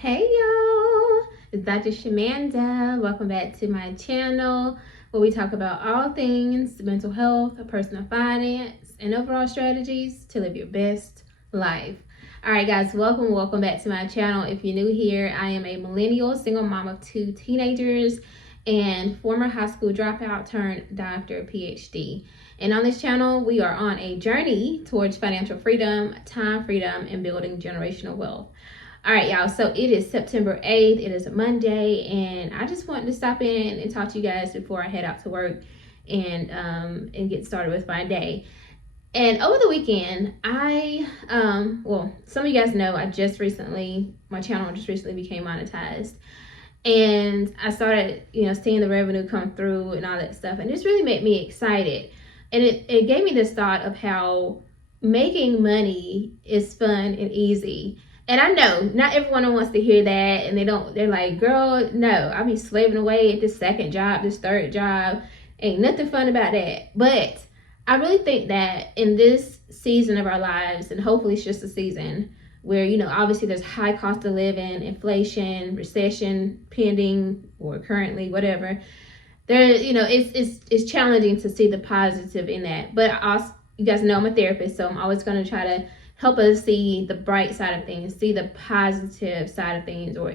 Hey y'all, it's Dr. Shamanda. Welcome back to my channel where we talk about all things mental health, personal finance, and overall strategies to live your best life. All right, guys, welcome back to my channel. If you're new here, I am a millennial single mom of 2 teenagers and former high school dropout turned doctor PhD. And on this channel, we are on a journey towards financial freedom, time freedom, and building generational wealth. All right, y'all, so it is September 8th. It is a Monday, and I just wanted to stop in and talk to you guys before I head out to work and get started with my day. And over the weekend, some of you guys know my channel just recently became monetized. And I started, seeing the revenue come through and all that stuff. And this really made me excited. And it gave me this thought of how making money is fun and easy. And I know not everyone wants to hear that, and they're like, girl, no, I'll be slaving away at this second job, this third job. Ain't nothing fun about that. But I really think that in this season of our lives, and hopefully it's just a season where, obviously there's high cost of living, inflation, recession pending or currently, whatever. It's challenging to see the positive in that. But also, you guys know I'm a therapist, so I'm always going to try to help us see the bright side of things, see the positive side of things, or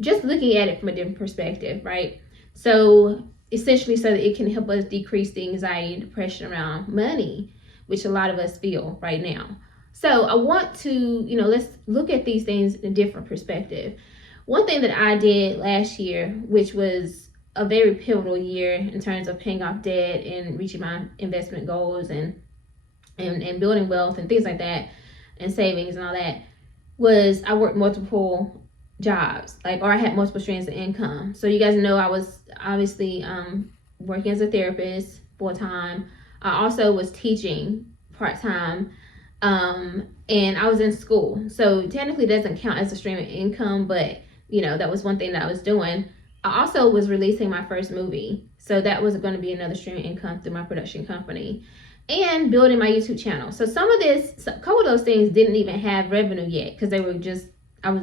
just looking at it from a different perspective, right? So essentially so that it can help us decrease the anxiety and depression around money, which a lot of us feel right now. So I want to, let's look at these things in a different perspective. One thing that I did last year, which was a very pivotal year in terms of paying off debt and reaching my investment goals and building wealth and things like that, and savings and all that, was I worked multiple jobs, or I had multiple streams of income. So you guys know I was obviously working as a therapist full-time. I also was teaching part-time, and I was in school. So technically it doesn't count as a stream of income, but that was one thing that I was doing. I also was releasing my first movie. So that was going to be another stream of income through my production company. And building my YouTube channel. So a couple of those things didn't even have revenue yet because I was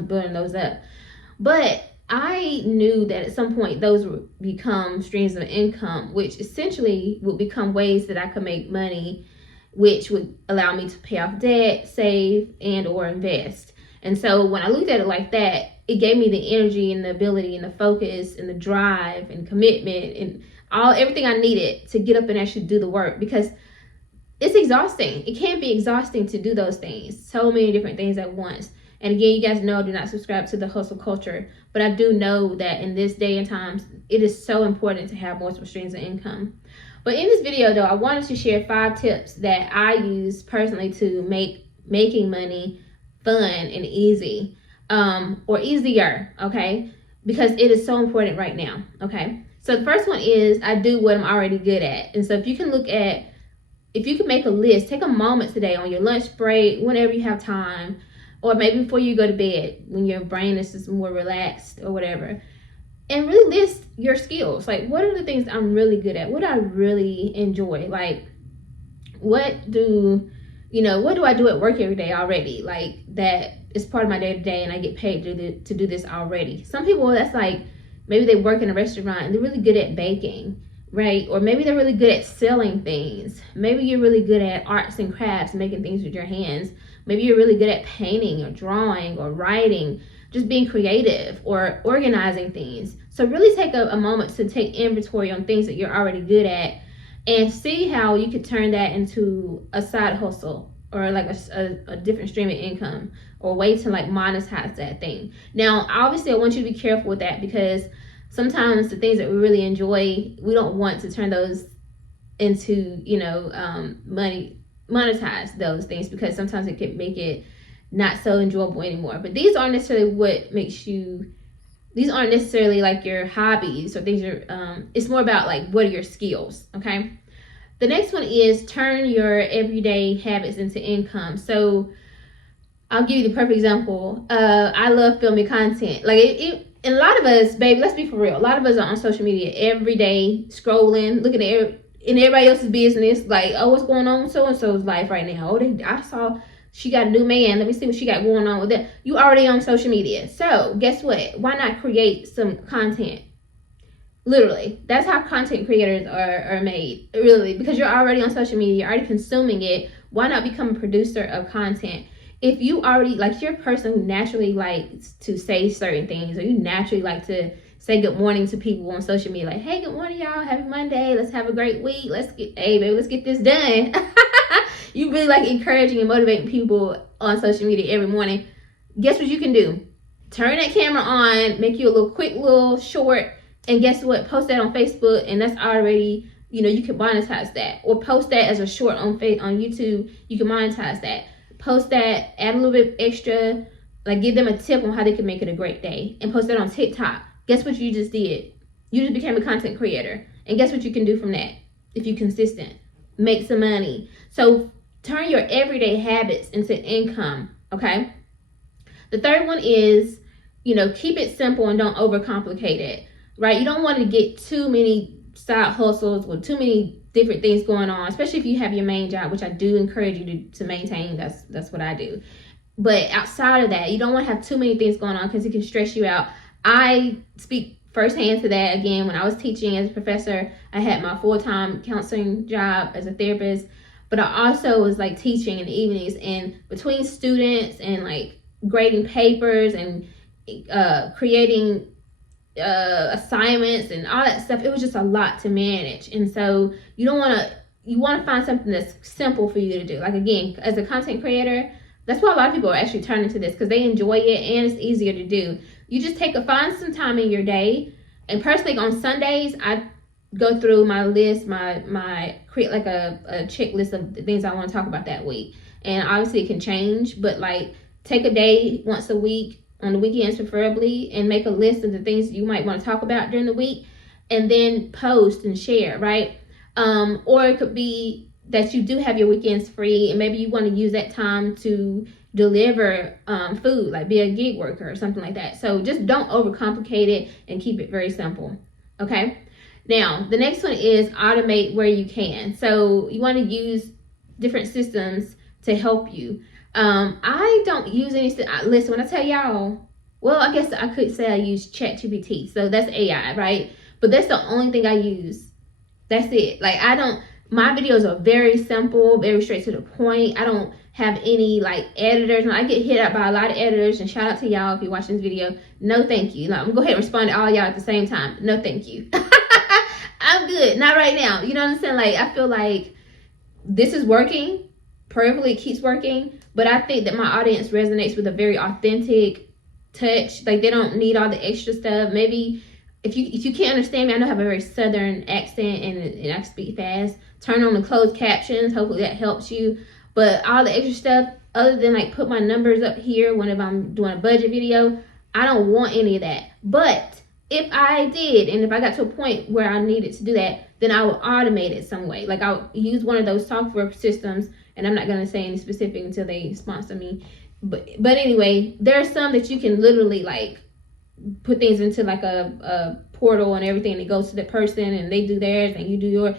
building those up. But I knew that at some point those would become streams of income, which essentially would become ways that I could make money, which would allow me to pay off debt, save, and or invest. And so when I looked at it like that, it gave me the energy and the ability and the focus and the drive and commitment and everything I needed to get up and actually do the work, because it's exhausting. It can be exhausting to do those things, so many different things at once. And again, you guys know I do not subscribe to the hustle culture, but I do know that in this day and times, it is so important to have multiple streams of income. But in this video though, I wanted to share 5 tips that I use personally to make making money fun and easy, or easier, okay? Because it is so important right now, okay? So the first one is I do what I'm already good at. And so if you can make a list, take a moment today on your lunch break, whenever you have time, or maybe before you go to bed, when your brain is just more relaxed or whatever, and really list your skills. Like, what are the things I'm really good at? What do I really enjoy? Like, what do I do at work every day already? Like, that is part of my day-to-day and I get paid to do this already. Some people, that's like, maybe they work in a restaurant and they're really good at baking, right? Or maybe they're really good at selling things. Maybe you're really good at arts and crafts, making things with your hands. Maybe you're really good at painting or drawing or writing, just being creative or organizing things. So really take a moment to take inventory on things that you're already good at and see how you could turn that into a side hustle or like a different stream of income or a way to like monetize that thing. Now, obviously I want you to be careful with that, because sometimes the things that we really enjoy, we don't want to turn those into, money, monetize those things, because sometimes it can make it not so enjoyable anymore. But these aren't necessarily these aren't necessarily like your hobbies or things it's more about like, what are your skills, okay? The next one is turn your everyday habits into income. So I'll give you the perfect example. I love filming content. Like and a lot of us, baby, let's be for real. A lot of us are on social media every day, scrolling, looking at in everybody else's business. Like, oh, what's going on in so-and-so's life right now? Oh, I saw she got a new man. Let me see what she got going on with that. You already on social media. So guess what? Why not create some content? Literally, that's how content creators are made, really, because you're already on social media, you're already consuming it. Why not become a producer of content? If you already, like, you're a person who naturally likes to say certain things, or you naturally like to say good morning to people on social media, like, hey, good morning, y'all, happy Monday, let's have a great week, hey, baby, let's get this done. You really like encouraging and motivating people on social media every morning. Guess what you can do? Turn that camera on, make you a little quick little short, and guess what? Post that on Facebook, and that's already, you can monetize that. Or post that as a short on YouTube. You can monetize that. Post that, add a little bit extra, like give them a tip on how they can make it a great day. And post that on TikTok. Guess what you just did? You just became a content creator. And guess what you can do from that? If you're consistent, make some money. So turn your everyday habits into income, okay? The third one is, keep it simple and don't overcomplicate it. Right? You don't want to get too many side hustles with too many different things going on, especially if you have your main job, which I do encourage you to maintain. That's what I do. But outside of that, you don't want to have too many things going on because it can stress you out. I speak firsthand to that. Again, when I was teaching as a professor, I had my full-time counseling job as a therapist, but I also was like teaching in the evenings, and between students and like grading papers and creating assignments and all that stuff, it was just a lot to manage. And so you want to find something that's simple for you to do. Like, again, as a content creator, that's why a lot of people are actually turning to this, because they enjoy it and it's easier to do. You just find some time in your day. And personally, on Sundays, I go through my list, create like a checklist of the things I want to talk about that week. And obviously it can change, but like take a day once a week, on the weekends preferably, and make a list of the things you might want to talk about during the week, and then post and share, right? Or it could be that you do have your weekends free, and maybe you want to use that time to deliver food, like be a gig worker or something like that. So just don't overcomplicate it and keep it very simple, okay? Now, the next one is automate where you can. So you want to use different systems to help you. I don't use any, listen, when I tell y'all, well, I guess I could say I use ChatGPT. So that's AI, right? But that's the only thing I use. That's it. Like, my videos are very simple, very straight to the point. I don't have any like editors. And I get hit up by a lot of editors, and shout out to y'all if you're watching this video. No, thank you. No, I'm gonna go ahead and respond to all y'all at the same time. No, thank you. I'm good. Not right now. You know what I'm saying? Like, I feel like this is working. Perfectly, it keeps working, but I think that my audience resonates with a very authentic touch. Like, they don't need all the extra stuff. Maybe if you can't understand me, I know I have a very southern accent and I speak fast. Turn on the closed captions. Hopefully that helps you. But all the extra stuff, other than like put my numbers up here whenever I'm doing a budget video, I don't want any of that. But if I did, and if I got to a point where I needed to do that, then I would automate it some way. Like, I'll use one of those software systems, and I'm not going to say any specific until they sponsor me. But anyway, there are some that you can literally like put things into like a portal and everything, and it goes to the person and they do theirs and you do yours.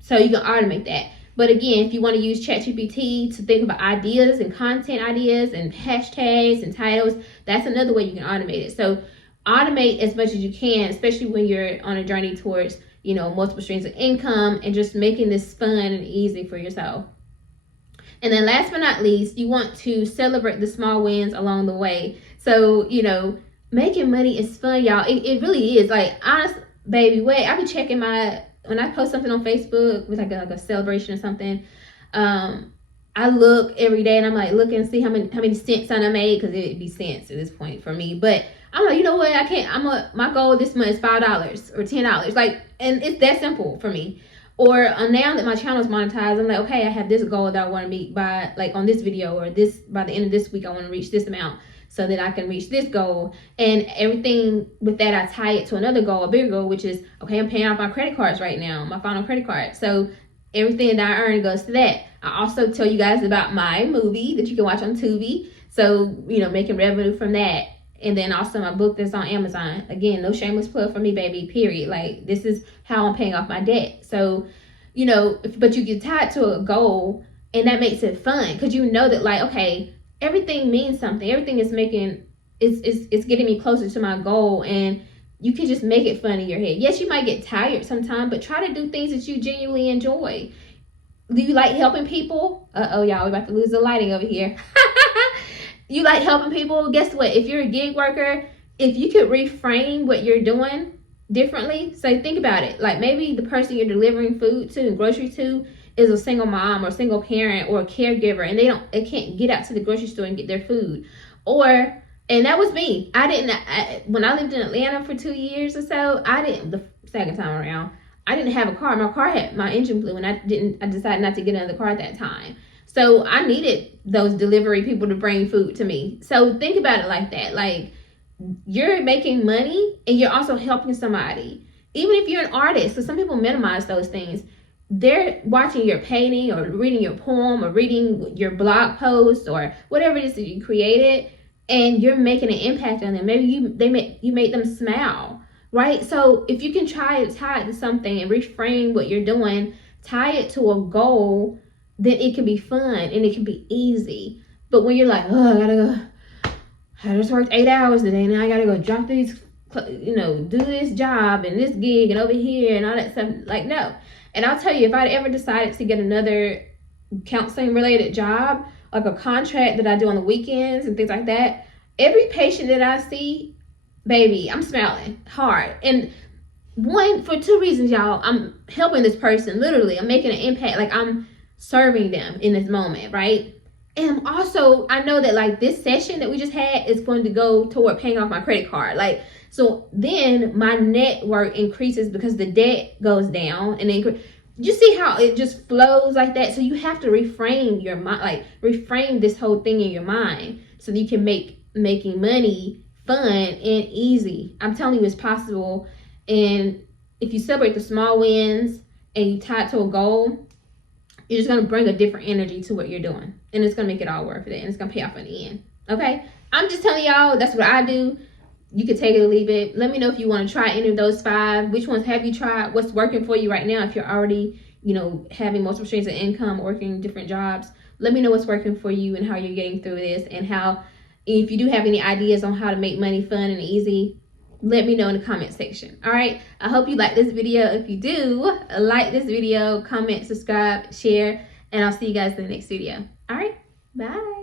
So you can automate that. But again, if you want to use ChatGPT to think about ideas and content ideas and hashtags and titles, that's another way you can automate it. So automate as much as you can, especially when you're on a journey towards, multiple streams of income and just making this fun and easy for yourself. And then last but not least, you want to celebrate the small wins along the way. So, making money is fun, y'all. It really is. Like, honest, baby, I be checking when I post something on Facebook with like a celebration or something, I look every day and I'm like, look and see how many cents I made, because it'd be cents at this point for me. But I'm like, you know what? My goal this month is $5 or $10. Like, and it's that simple for me. Or now that my channel is monetized, I'm like, okay, I have this goal that I want to meet by, like, on this video, or by the end of this week, I want to reach this amount so that I can reach this goal. And everything with that, I tie it to another goal, a bigger goal, which is, okay, I'm paying off my credit cards right now, my final credit card. So everything that I earn goes to that. I also tell you guys about my movie that you can watch on Tubi. So, making revenue from that. And then also my book that's on Amazon. Again, no shameless plug for me, baby, period. Like, this is how I'm paying off my debt. So, but you get tied to a goal And that makes it fun because you know that, like, okay, everything means something. Everything is making, it's getting me closer to my goal. And you can just make it fun in your head. Yes, you might get tired sometimes, but try to do things that you genuinely enjoy. Do you like helping people? Uh-oh, y'all, we're about to lose the lighting over here. You like helping people? Guess what? If you're a gig worker, if you could reframe what you're doing differently, so think about it. Like, maybe the person you're delivering food to and grocery to is a single mom or single parent or a caregiver, and they can't get out to the grocery store and get their food. And that was me. When I lived in Atlanta for 2 years or so, the second time around, I didn't have a car. My engine blew, and I decided not to get another car at that time. So I needed those delivery people to bring food to me. So think about it like that. Like, you're making money and you're also helping somebody. Even if you're an artist, so some people minimize those things. They're watching your painting or reading your poem or reading your blog post or whatever it is that you created, and you're making an impact on them. Maybe you made them smile, right? So if you can tie it to something and reframe what you're doing, tie it to a goal, then it can be fun and it can be easy. But when you're like, oh, I just worked 8 hours today, now I gotta go drop these, do this job and this gig and over here and all that stuff. Like, no. And I'll tell you, if I'd ever decided to get another counseling related job, like a contract that I do on the weekends and things like that, every patient that I see, baby, I'm smiling hard. And for 2 reasons, y'all. I'm helping this person, literally. I'm making an impact. Like, I'm serving them in this moment, right? And also, I know that, like, this session that we just had is going to go toward paying off my credit card. Like, so then my network increases because the debt goes down. And then you see how it just flows like that? So you have to reframe your mind, like, reframe this whole thing in your mind so that you can make making money fun and easy. I'm telling you, it's possible. And if you celebrate the small wins and you tie it to a goal, you're just going to bring a different energy to what you're doing. And it's going to make it all worth it. And it's going to pay off in the end. Okay? I'm just telling y'all, that's what I do. You can take it or leave it. Let me know if you want to try any of those 5. Which ones have you tried? What's working for you right now? If you're already, having multiple streams of income, working different jobs, let me know what's working for you and how you're getting through this. And if you do have any ideas on how to make money fun and easy, let me know in the comment section. All right, I hope you like this video. If you do, like this video, comment, subscribe, share, and I'll see you guys in the next video. All right, bye.